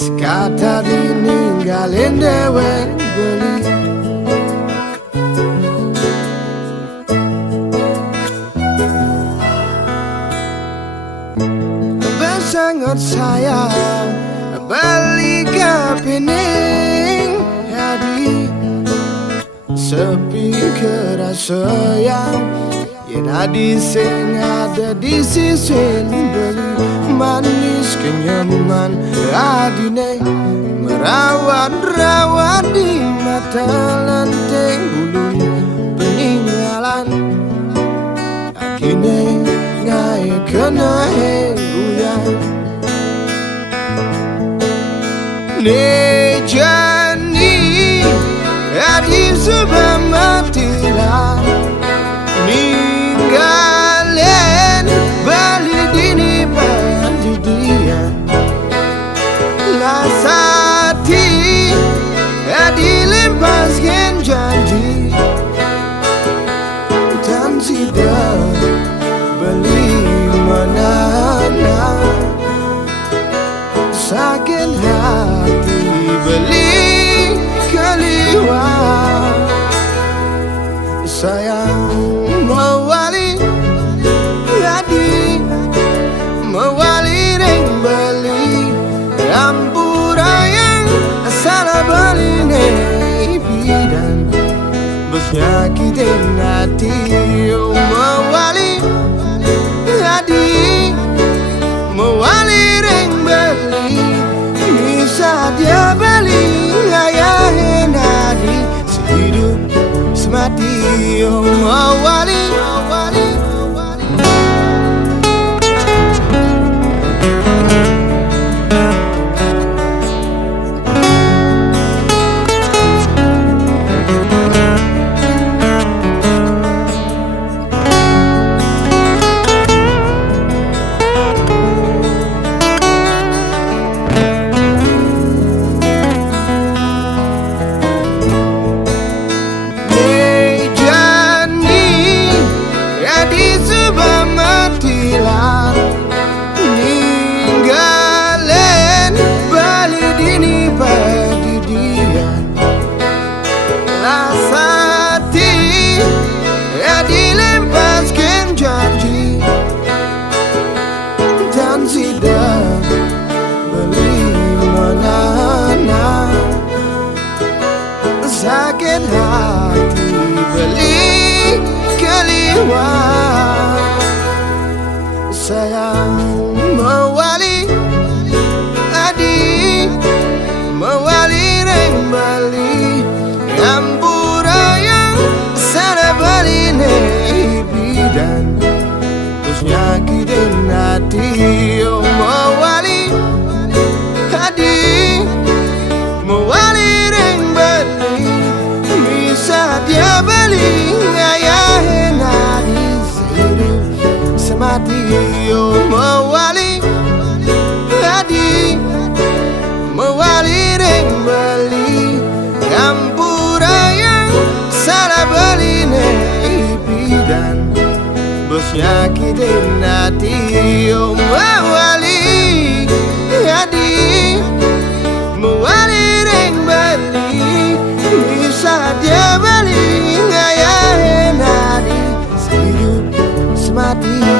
Sekadar ninggalin dewek beli. Sangat sayang balik kepining hadi sepi kerasa yang hadi sing ada di sisi beli manis kenyaman adine merawat di mata lanteng bulu peninggalan adine ngai kena ne jani adi sebab matilah ninggalin balik dini pendidikan lasati adi lepaskan janji dan tidak beli mana sakit hati beli keliwat sayang mewali hadi mewali ring beli rampura yang salah beli bidan besnya kitin hati mewali hadi mewali ring beli bisa dia beli ngayahin hadi sehidup semati mewali. Sakit hati beli keliwat sayang mewali adi mewali ring bali ngampura yang sana bali bidan terus nyakitin hati mewali adi mewali dia beli ngayahin hadi sehidup semati mewali hadi mewali ring beli ngampura yang salah beli bidan bos nyakitin hati mewali hadi mewali ring beli bisa dia beli ngayahin hadi sehidup semati.